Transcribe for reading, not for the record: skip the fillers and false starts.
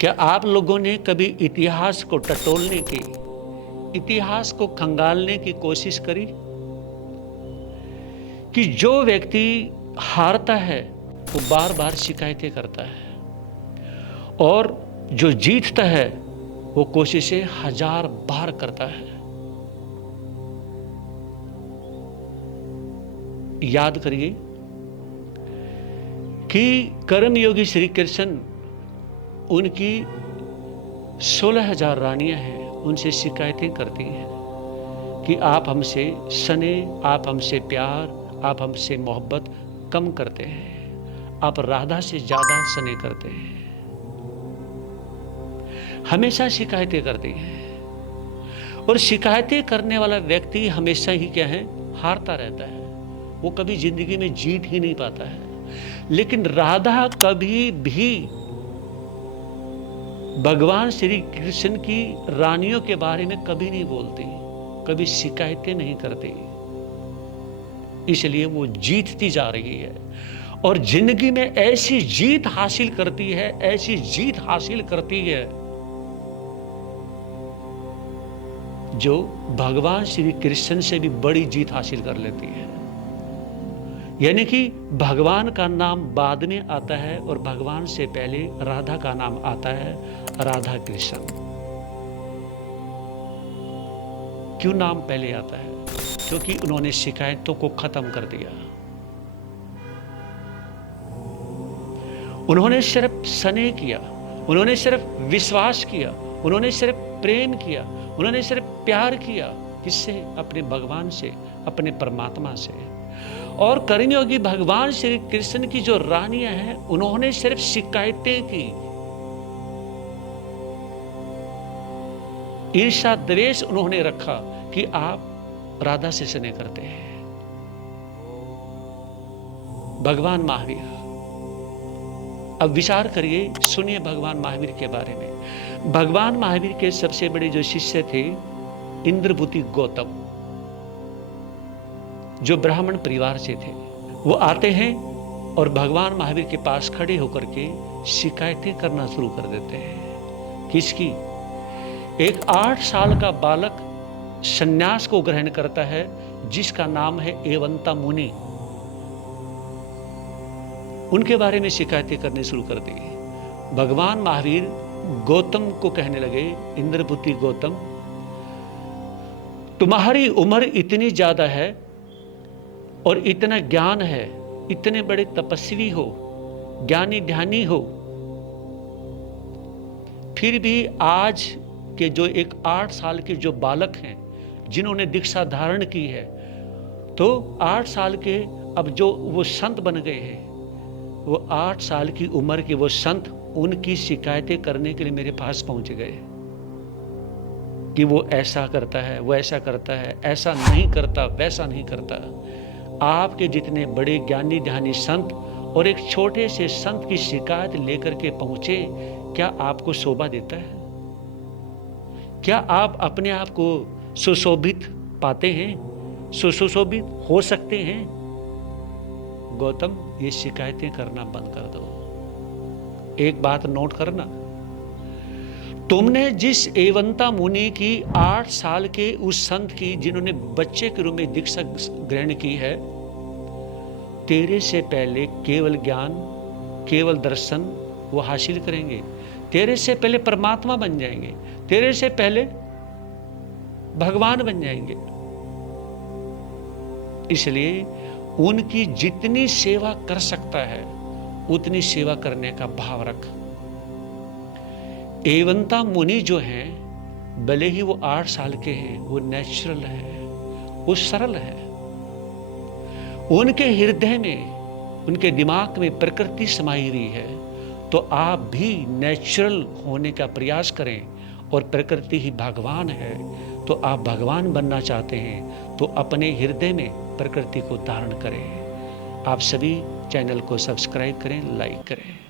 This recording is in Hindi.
क्या आप लोगों ने कभी इतिहास को टटोलने की, इतिहास को खंगालने की कोशिश करी कि जो व्यक्ति हारता है वो बार बार शिकायतें करता है और जो जीतता है वो कोशिशें 1000 बार करता है। याद करिए कि कर्मयोगी श्री कृष्ण, उनकी 16,000 रानियां हैं, उनसे शिकायतें करती हैं कि आप हमसे सने, आप हमसे प्यार, आप हमसे मोहब्बत कम करते हैं, आप राधा से ज्यादा सने करते हैं। हमेशा शिकायतें करती हैं और शिकायतें करने वाला व्यक्ति हमेशा ही क्या है, हारता रहता है। वो कभी जिंदगी में जीत ही नहीं पाता है। लेकिन राधा कभी भी भगवान श्री कृष्ण की रानियों के बारे में कभी नहीं बोलती, कभी शिकायतें नहीं करती, इसलिए वो जीतती जा रही है और जिंदगी में ऐसी जीत हासिल करती है, ऐसी जीत हासिल करती है जो भगवान श्री कृष्ण से भी बड़ी जीत हासिल कर लेती है। यानी कि भगवान का नाम बाद में आता है और भगवान से पहले राधा का नाम आता है, राधा कृष्ण। क्यों नाम पहले आता है? क्योंकि उन्होंने शिकायतों को खत्म कर दिया। उन्होंने सिर्फ स्नेह किया, उन्होंने सिर्फ विश्वास किया, उन्होंने सिर्फ प्रेम किया, उन्होंने सिर्फ प्यार किया। किससे? अपने भगवान से, अपने परमात्मा से। और कर्मयोगी भगवान श्री कृष्ण की जो रानियां हैं, उन्होंने सिर्फ शिकायतें की, ईर्ष्या द्वेष उन्होंने रखा कि आप राधा से स्नेह करते हैं। भगवान महावीर, अब विचार करिए, सुनिए भगवान महावीर के बारे में। भगवान महावीर के सबसे बड़े जो शिष्य थे इंद्रभूति गौतम, जो ब्राह्मण परिवार से थे। वो आते हैं और भगवान महावीर के पास खड़े होकर के शिकायतें करना शुरू कर देते हैं। किसकी? एक 8 साल का बालक संन्यास को ग्रहण करता है जिसका नाम है एवंता मुनि। उनके बारे में शिकायतें करनी शुरू कर दी। भगवान महावीर गौतम को कहने लगे, इंद्रभूति गौतम, तुम्हारी उम्र इतनी ज्यादा है और इतना ज्ञान है, इतने बड़े तपस्वी हो, ज्ञानी ध्यानी हो, फिर भी आज के जो एक 8 साल के जो बालक हैं जिन्होंने दीक्षा धारण की है, तो 8 साल के अब जो वो संत बन गए हैं, वो 8 साल की उम्र के वो संत उनकी शिकायतें करने के लिए मेरे पास पहुंच गए कि वो ऐसा करता है, वो ऐसा करता है, ऐसा नहीं करता, वैसा नहीं करता। आपके जितने बड़े ज्ञानी ध्यानी संत और एक छोटे से संत की शिकायत लेकर के पहुंचे, क्या आपको शोभा देता है? क्या आप अपने आप को सुशोभित पाते हैं, सुशोभित हो सकते हैं? गौतम, ये शिकायतें करना बंद कर दो। एक बात नोट करना, तुमने जिस एवंता मुनि की 8 साल के उस संत की, जिन्होंने बच्चे के रूप में दीक्षा ग्रहण की है, तेरे से पहले केवल ज्ञान, केवल दर्शन वो हासिल करेंगे, तेरे से पहले परमात्मा बन जाएंगे, तेरे से पहले भगवान बन जाएंगे। इसलिए उनकी जितनी सेवा कर सकता है उतनी सेवा करने का भाव रख। एवंता मुनि जो हैं, भले ही वो 8 साल के हैं, वो नेचुरल है, वो सरल है। उनके हृदय में, उनके दिमाग में प्रकृति समाई हुई है। तो आप भी नेचुरल होने का प्रयास करें और प्रकृति ही भगवान है। तो आप भगवान बनना चाहते हैं तो अपने हृदय में प्रकृति को धारण करें। आप सभी चैनल को सब्सक्राइब करें, लाइक करें।